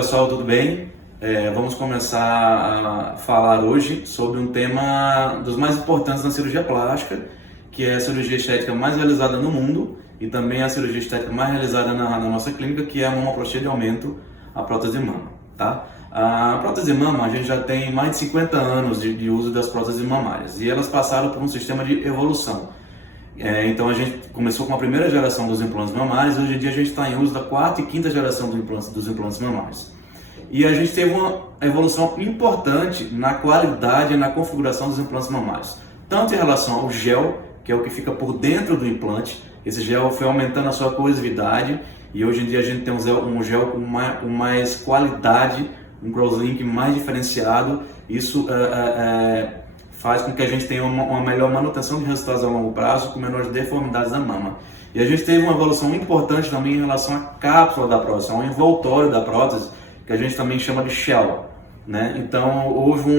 pessoal, tudo bem? Vamos começar a falar hoje sobre um tema dos mais importantes na cirurgia plástica, que é a cirurgia estética mais realizada no mundo e também a cirurgia estética mais realizada na nossa clínica, que é a mamoplastia de aumento, a prótese de mama. Tá? A prótese de mama, a gente já tem mais de 50 anos de uso das próteses mamárias e elas passaram por um sistema de evolução. Então a gente começou com a primeira geração dos implantes mamários, hoje em dia a gente está em uso da quarta e quinta geração dos implantes mamários. E a gente teve uma evolução importante na qualidade e na configuração dos implantes mamários, tanto em relação ao gel, que é o que fica por dentro do implante. Esse gel foi aumentando a sua corrosividade e hoje em dia a gente tem um gel com mais qualidade, um crosslink mais diferenciado. Isso faz com que a gente tenha uma melhor manutenção de resultados a longo prazo, com menores deformidades da mama. E a gente teve uma evolução importante também em relação à cápsula da prótese, ao envoltório da prótese, que a gente também chama de shell, né? Então houve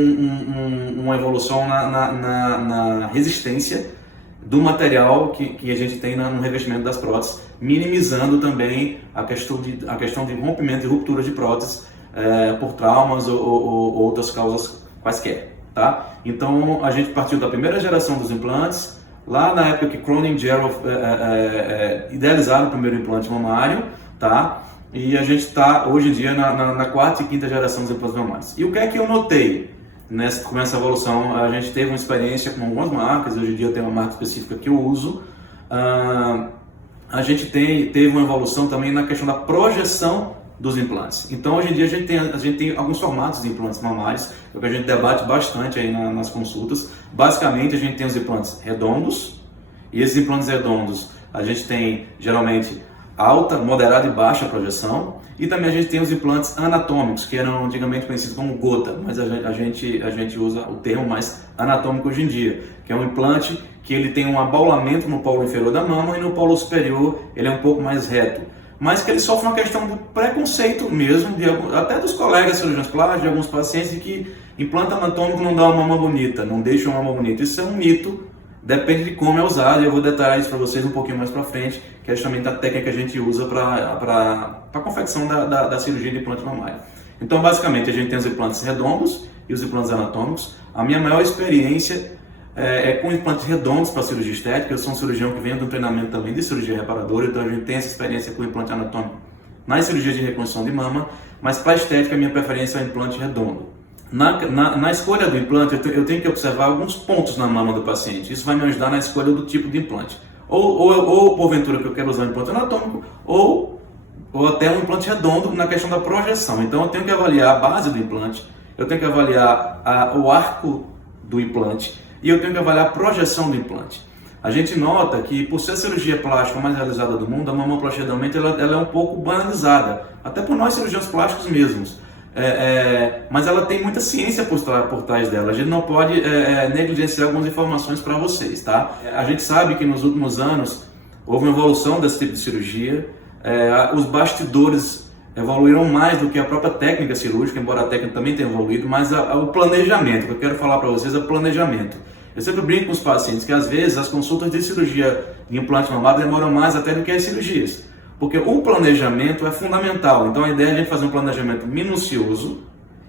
uma evolução na resistência do material que a gente tem no revestimento das próteses, minimizando também a questão de rompimento e ruptura de próteses por traumas ou outras causas quaisquer. Tá? Então a gente partiu da primeira geração dos implantes, lá na época que Cronin e Gerald idealizaram o primeiro implante mamário, tá? E a gente está hoje em dia na quarta e quinta geração dos implantes mamários. E o que é que eu notei com essa evolução? A gente teve uma experiência com algumas marcas, hoje em dia eu tenho uma marca específica que eu uso. A gente teve uma evolução também na questão da projeção dos implantes. Então hoje em dia a gente tem alguns formatos de implantes mamários, é o que a gente debate bastante aí nas consultas. Basicamente a gente tem os implantes redondos, e esses implantes redondos a gente tem geralmente alta, moderada e baixa projeção, e também a gente tem os implantes anatômicos, que eram antigamente conhecidos como gota, mas a gente usa o termo mais anatômico hoje em dia, que é um implante que ele tem um abaulamento no polo inferior da mama e no polo superior ele é um pouco mais reto, mas que ele sofre uma questão de preconceito mesmo, até dos colegas cirurgiões plásticos, de alguns pacientes, de que implante anatômico não dá uma mama bonita, não deixa uma mama bonita. Isso é um mito, depende de como é usado, e eu vou detalhar isso para vocês um pouquinho mais para frente, que é justamente a técnica que a gente usa para a confecção da cirurgia de implante mamário. Então, basicamente, a gente tem os implantes redondos e os implantes anatômicos. A minha maior experiência é com implantes redondos para cirurgia estética. Eu sou um cirurgião que vem do treinamento também de cirurgia reparadora, então a gente tem essa experiência com implante anatômico nas cirurgias de reconstrução de mama, mas para estética a minha preferência é o implante redondo. Na escolha do implante eu tenho que observar alguns pontos na mama do paciente. Isso vai me ajudar na escolha do tipo de implante. Ou porventura que eu quero usar um implante anatômico, ou até um implante redondo na questão da projeção. Então eu tenho que avaliar a base do implante, eu tenho que avaliar o arco do implante, e eu tenho que avaliar a projeção do implante. A gente nota que, por ser a cirurgia plástica mais realizada do mundo, a mamoplastia de aumento ela é um pouco banalizada, até por nós cirurgiões plásticos mesmos. Mas ela tem muita ciência por trás dela. A gente não pode negligenciar algumas informações para vocês, tá? A gente sabe que nos últimos anos houve uma evolução desse tipo de cirurgia. Os bastidores evoluíram mais do que a própria técnica cirúrgica, embora a técnica também tenha evoluído, mas o planejamento, que eu quero falar para vocês é o planejamento. Eu sempre brinco com os pacientes que às vezes as consultas de cirurgia de implante mamário demoram mais até do que as cirurgias, porque o planejamento é fundamental. Então a ideia é a gente fazer um planejamento minucioso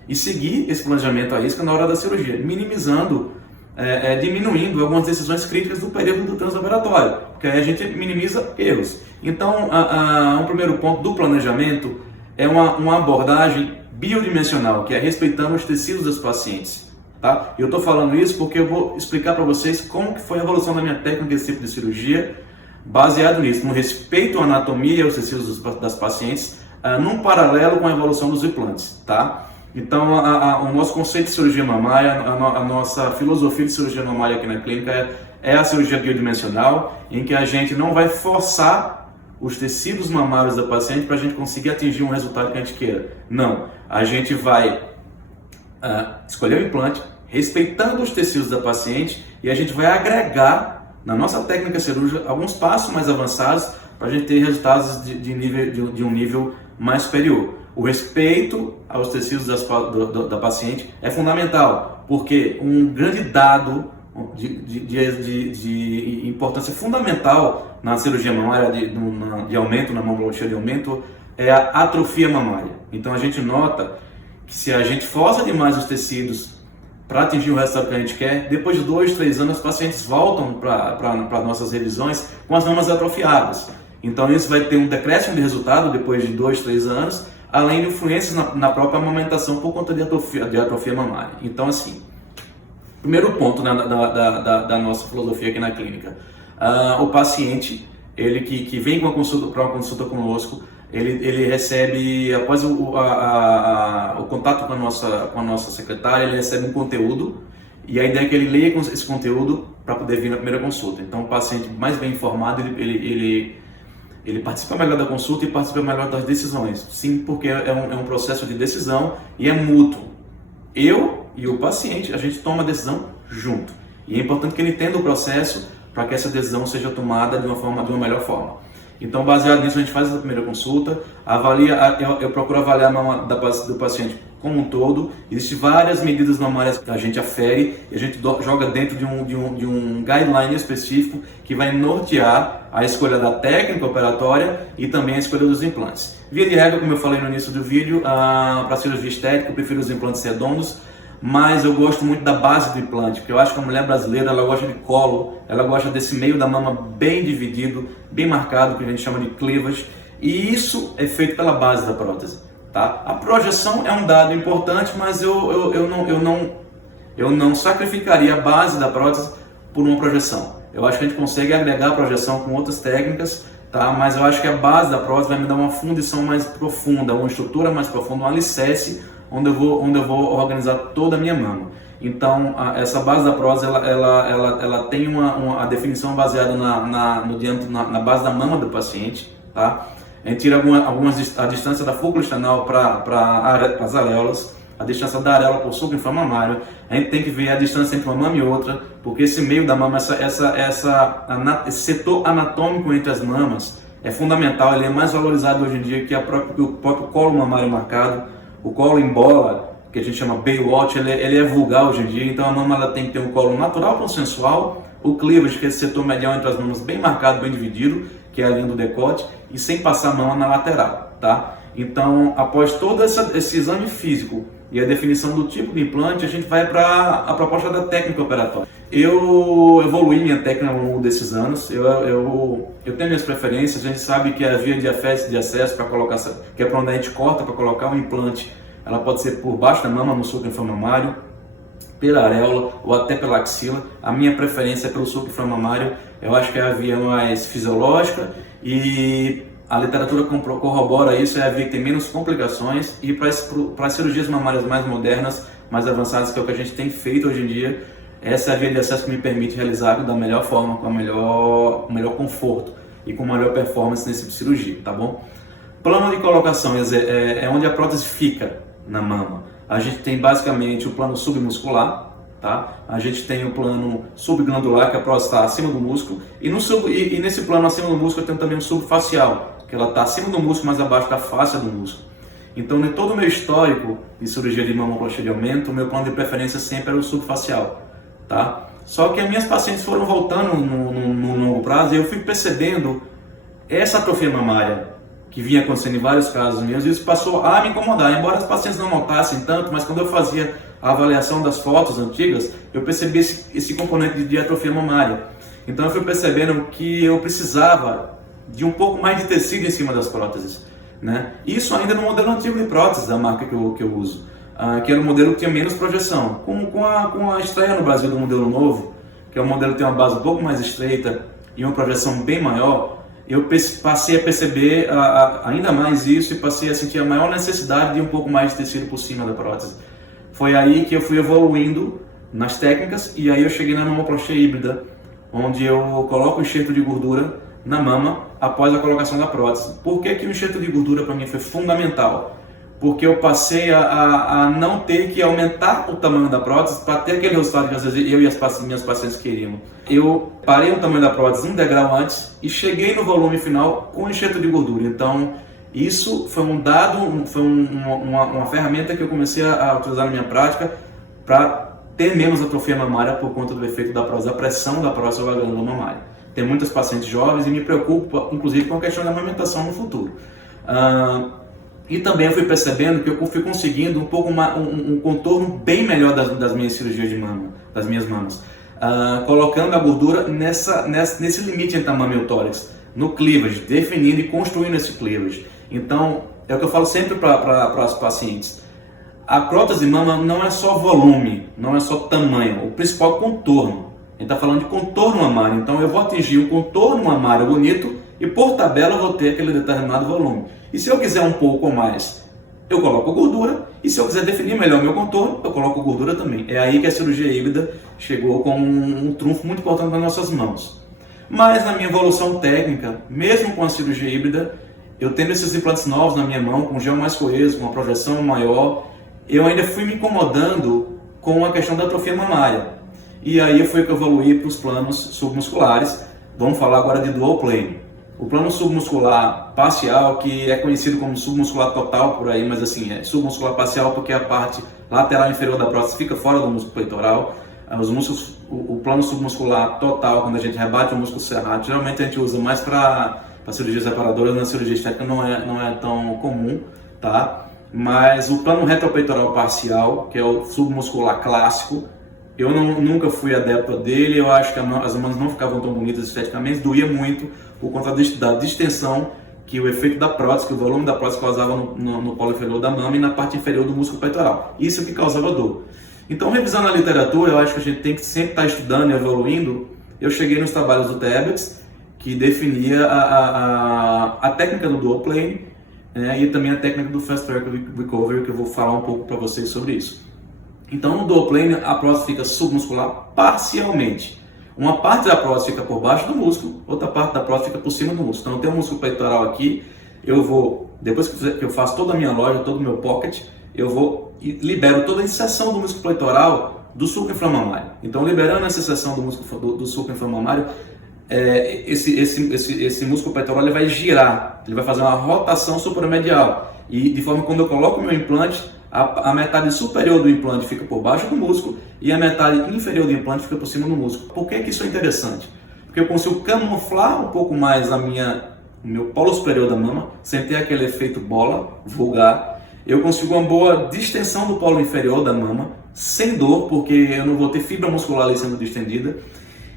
e seguir esse planejamento à risca na hora da cirurgia, minimizando, diminuindo algumas decisões críticas do período do transoperatório, porque aí a gente minimiza erros. Então um primeiro ponto do planejamento é uma abordagem biodimensional, que é respeitando os tecidos dos pacientes. Tá? Eu estou falando isso porque eu vou explicar para vocês como que foi a evolução da minha técnica desse tipo de cirurgia, baseado nisso, no respeito à anatomia e aos tecidos das pacientes, num paralelo com a evolução dos implantes. Tá? Então, o nosso conceito de cirurgia mamária, a nossa filosofia de cirurgia mamária aqui na clínica é a cirurgia biodimensional, em que a gente não vai forçar os tecidos mamários da paciente para a gente conseguir atingir um resultado que a gente queira. Não, a gente vai escolher o implante, respeitando os tecidos da paciente, e a gente vai agregar na nossa técnica cirúrgica alguns passos mais avançados para a gente ter resultados de um nível mais superior. O respeito aos tecidos da paciente é fundamental, porque um grande dado de importância fundamental na cirurgia mamária de aumento, na mamoplastia de aumento, é a atrofia mamária. Então a gente nota que se a gente força demais os tecidos para atingir o resultado que a gente quer, depois de 2, 3 anos os pacientes voltam para nossas revisões com as mamas atrofiadas. Então isso vai ter um decréscimo de resultado depois de 2, 3 anos, além de influências na própria amamentação por conta de atrofia mamária. Então assim, primeiro ponto da nossa filosofia aqui na clínica, o paciente, ele que vem para uma consulta conosco, ele recebe, após o contato com a nossa secretária, ele recebe um conteúdo, e a ideia é que ele leia esse conteúdo para poder vir na primeira consulta. Então o paciente mais bem informado, ele participa melhor da consulta e participa melhor das decisões. Sim, porque é um processo de decisão e é mútuo. Eu e o paciente, a gente toma a decisão junto. E é importante que ele entenda o processo para que essa decisão seja tomada de uma melhor forma. Então, baseado nisso, a gente faz essa primeira consulta, eu procuro avaliar a mama do paciente como um todo. Existem várias medidas mamárias que a gente afere e a gente joga dentro de um guideline específico que vai nortear a escolha da técnica operatória e também a escolha dos implantes. Via de regra, como eu falei no início do vídeo, para cirurgia estética eu prefiro os implantes redondos, mas eu gosto muito da base do implante, porque eu acho que a mulher brasileira, ela gosta de colo, ela gosta desse meio da mama bem dividido, bem marcado, que a gente chama de cleavage, e isso é feito pela base da prótese, tá? A projeção é um dado importante, mas eu não sacrificaria a base da prótese por uma projeção. Eu acho que a gente consegue agregar a projeção com outras técnicas, tá? Mas eu acho que a base da prótese vai me dar uma fundição mais profunda, uma estrutura mais profunda, um alicerce, onde eu vou organizar toda a minha mama. Então, essa base da prótese, ela tem a definição baseada na base da mama do paciente, tá? A gente tira a distância da fúcula external para as areolas, a distância da areola para o suco inframamário. A gente tem que ver a distância entre uma mama e outra, porque esse meio da mama, esse setor anatômico entre as mamas é fundamental, ele é mais valorizado hoje em dia que o próprio colo mamário marcado. O colo em bola, que a gente chama Baywatch, ele é vulgar hoje em dia, então a mama ela tem que ter um colo natural consensual, o cleavage, que é esse setor medial entre as mamas bem marcado, bem dividido, que é a linha do decote, e sem passar a mama na lateral, tá? Então, após todo esse exame físico e a definição do tipo de implante, a gente vai para a proposta da técnica operatória. Eu evoluí minha técnica ao longo desses anos, eu tenho minhas preferências. A gente sabe que a via de acesso para colocar, que é para onde a gente corta para colocar o implante, ela pode ser por baixo da mama, no sulco inframamário, pela areola ou até pela axila. A minha preferência é pelo sulco inframamário, eu acho que é a via mais fisiológica e a literatura corrobora isso, é a via que tem menos complicações, e para as cirurgias mamárias mais modernas, mais avançadas, que é o que a gente tem feito hoje em dia, essa é a via de acesso que me permite realizar da melhor forma, com o melhor conforto e com melhor performance nesse tipo de cirurgia, tá bom? Plano de colocação é onde a prótese fica na mama. A gente tem basicamente o plano submuscular, tá? A gente tem o plano subglandular, que a prótese está acima do músculo, e nesse plano acima do músculo eu tenho também o subfacial, que ela está acima do músculo, mas abaixo da face do músculo. Então, em todo o meu histórico de cirurgia de mamoplastia de aumento, o meu plano de preferência sempre era o subfacial. Tá? Só que as minhas pacientes foram voltando no longo prazo e eu fui percebendo essa atrofia mamária que vinha acontecendo em vários casos meus, e isso passou a me incomodar, embora as pacientes não notassem tanto, mas quando eu fazia a avaliação das fotos antigas, eu percebi esse componente de atrofia mamária. Então eu fui percebendo que eu precisava de um pouco mais de tecido em cima das próteses, né? Isso ainda no modelo antigo de prótese da marca que eu uso. Que era um modelo que tinha menos projeção. Com a estreia no Brasil do modelo novo, que é um modelo que tem uma base um pouco mais estreita e uma projeção bem maior, eu passei a perceber ainda mais isso e passei a sentir a maior necessidade de um pouco mais de tecido por cima da prótese. Foi aí que eu fui evoluindo nas técnicas, e aí eu cheguei na mamoplastia híbrida, onde eu coloco o enxerto de gordura na mama após a colocação da prótese. Por que o enxerto de gordura para mim foi fundamental? Porque eu passei a não ter que aumentar o tamanho da prótese para ter aquele resultado que às vezes eu e as minhas pacientes queriam. Eu parei o tamanho da prótese um degrau antes e cheguei no volume final com enxerto de gordura. Então, isso foi um dado, foi uma ferramenta que eu comecei a utilizar na minha prática para ter menos atrofia mamária por conta do efeito da prótese, da pressão da prótese sobre a glândula mamária. Tem muitas pacientes jovens e me preocupa, inclusive, com a questão da amamentação no futuro. E também eu fui percebendo que eu fui conseguindo um pouco um contorno bem melhor das minhas cirurgias de mama, das minhas mamas, colocando a gordura nesse limite entre a mama e o tórax, no cleavage, definindo e construindo esse cleavage. Então, é o que eu falo sempre para os pacientes. A prótese de mama não é só volume, não é só tamanho, o principal é o contorno. A gente está falando de contorno mamário, então eu vou atingir um contorno mamário bonito e por tabela eu vou ter aquele determinado volume. E se eu quiser um pouco mais, eu coloco gordura, e se eu quiser definir melhor o meu contorno, eu coloco gordura também. É aí que a cirurgia híbrida chegou com um trunfo muito importante nas nossas mãos. Mas na minha evolução técnica, mesmo com a cirurgia híbrida, eu tendo esses implantes novos na minha mão, com gel mais coeso, com uma projeção maior, eu ainda fui me incomodando com a questão da atrofia mamária. E aí foi que eu evoluí para os planos submusculares. Vamos falar agora de dual plane. O plano submuscular parcial, que é conhecido como submuscular total por aí, mas assim, é submuscular parcial porque a parte lateral inferior da prótese fica fora do músculo peitoral. O plano submuscular total, quando a gente rebate o músculo serrátil, geralmente a gente usa mais para cirurgias reparadoras, na cirurgia estética não é tão comum, tá? Mas o plano retropeitoral parcial, que é o submuscular clássico, eu nunca fui adepto dele. Eu acho que as mamas não ficavam tão bonitas esteticamente, doía muito por conta da distensão que o efeito da prótese, que o volume da prótese causava no polo inferior da mama e na parte inferior do músculo peitoral. Isso que causava dor. Então, revisando a literatura, eu acho que a gente tem que sempre estar estudando e evoluindo. Eu cheguei nos trabalhos do Tebbets, que definia a técnica do dual plane, e também a técnica do fast track recovery, que eu vou falar um pouco para vocês sobre isso. Então, no dual plane, a prótese fica submuscular parcialmente. Uma parte da prótese fica por baixo do músculo, outra parte da prótese fica por cima do músculo. Então, eu tenho um músculo peitoral aqui, depois que eu faço toda a minha loja, todo o meu pocket, eu vou e libero toda a inserção do músculo peitoral do sulco inframamário. Então, liberando essa inserção do músculo do sulco inframamário, esse músculo peitoral ele vai girar, ele vai fazer uma rotação supramedial. E de forma que quando eu coloco o meu implante, a metade superior do implante fica por baixo do músculo e a metade inferior do implante fica por cima do músculo. Por que isso é interessante? Porque eu consigo camuflar um pouco mais o meu polo superior da mama, sem ter aquele efeito bola, vulgar. Eu consigo uma boa distensão do polo inferior da mama, sem dor, porque eu não vou ter fibra muscular ali sendo distendida.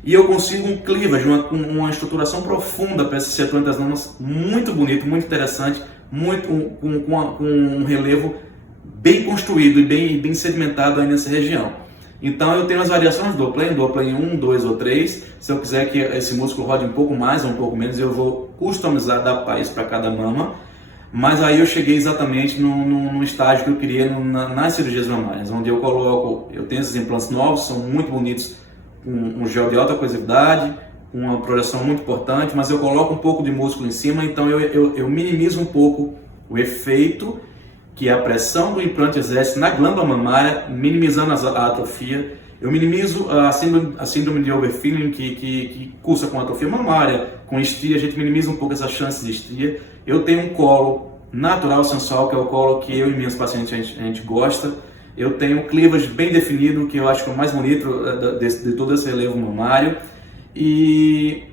E eu consigo um cleavage, uma estruturação profunda para esse setor das mamas, muito bonito, muito interessante, com um relevo bem construído e bem sedimentado aí nessa região. Então eu tenho as variações do dual plane 1, 2 ou 3. Se eu quiser que esse músculo rode um pouco mais ou um pouco menos, eu vou customizar, adaptar isso para cada mama. Mas aí eu cheguei exatamente no estágio que eu queria nas cirurgias mamárias, onde eu tenho esses implantes novos, são muito bonitos, um gel de alta coesividade, uma projeção muito importante, mas eu coloco um pouco de músculo em cima, então eu minimizo um pouco o efeito que a pressão do implante exerce na glândula mamária, minimizando a atrofia. Eu minimizo a síndrome de overfilling que cursa com atrofia mamária, com estria, a gente minimiza um pouco essas chances de estria. Eu tenho um colo natural sensual, que é o colo que eu e minhas pacientes a gente gosta. Eu tenho um cleavage bem definido, que eu acho que é o mais bonito de todo esse relevo mamário. E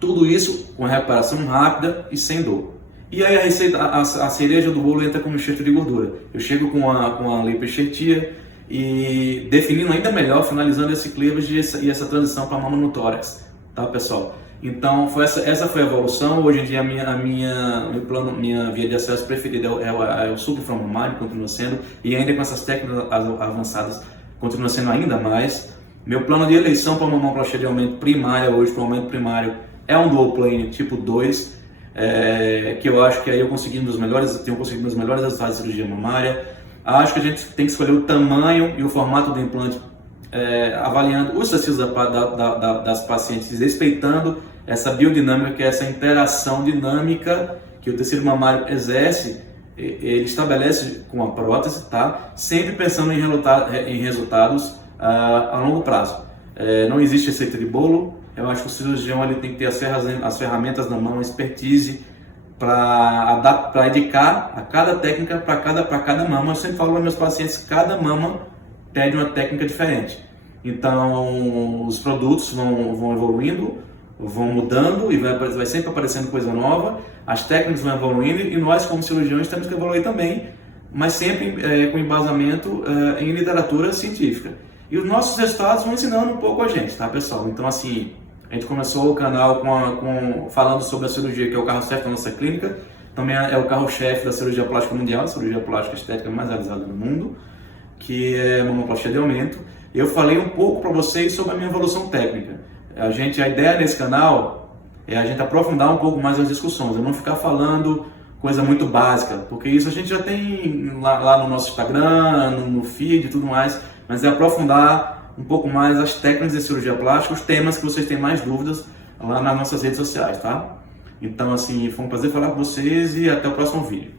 tudo isso com recuperação rápida e sem dor. E aí a cereja do bolo entra como enxerto de gordura. Eu chego com a lipoenxertia e definindo ainda melhor, finalizando esse cleavage e essa transição para a mama no tórax, tá, pessoal? Então essa foi a evolução. Hoje em dia minha via de acesso preferida é o sulco inframamário, continua sendo, e ainda com essas técnicas avançadas continua sendo ainda mais. Meu plano de eleição para mamoplastia de aumento primária hoje, para o aumento primário, é um dual plane tipo 2, que eu acho que aí tenho conseguido os melhores resultados de cirurgia mamária. Acho que a gente tem que escolher o tamanho e o formato do implante, avaliando os exercícios das pacientes, respeitando essa biodinâmica, que é essa interação dinâmica que o tecido mamário exerce, ele estabelece com a prótese, tá? Sempre pensando em resultados a longo prazo. Não existe receita de bolo. Eu acho que o cirurgião ele tem que ter as ferramentas na mão, a expertise, para indicar a cada técnica para cada mama. Eu sempre falo para meus pacientes, cada mama pede uma técnica diferente. Então os produtos vão evoluindo, vão mudando e vai sempre aparecendo coisa nova, as técnicas vão evoluindo e nós, como cirurgiões, temos que evoluir também, mas sempre com embasamento em literatura científica. E os nossos resultados vão ensinando um pouco a gente, tá, pessoal? Então, assim, a gente começou o canal falando sobre a cirurgia, que é o carro-chefe da nossa clínica, também é o carro-chefe da cirurgia plástica mundial, a cirurgia plástica estética mais realizada no mundo, que é a mamoplastia de aumento. Eu falei um pouco para vocês sobre a minha evolução técnica. A ideia nesse canal é a gente aprofundar um pouco mais as discussões, eu não ficar falando coisa muito básica, porque isso a gente já tem lá no nosso Instagram, no feed e tudo mais, mas é aprofundar um pouco mais as técnicas de cirurgia plástica, os temas que vocês têm mais dúvidas lá nas nossas redes sociais, tá? Então, assim, foi um prazer falar com vocês e até o próximo vídeo.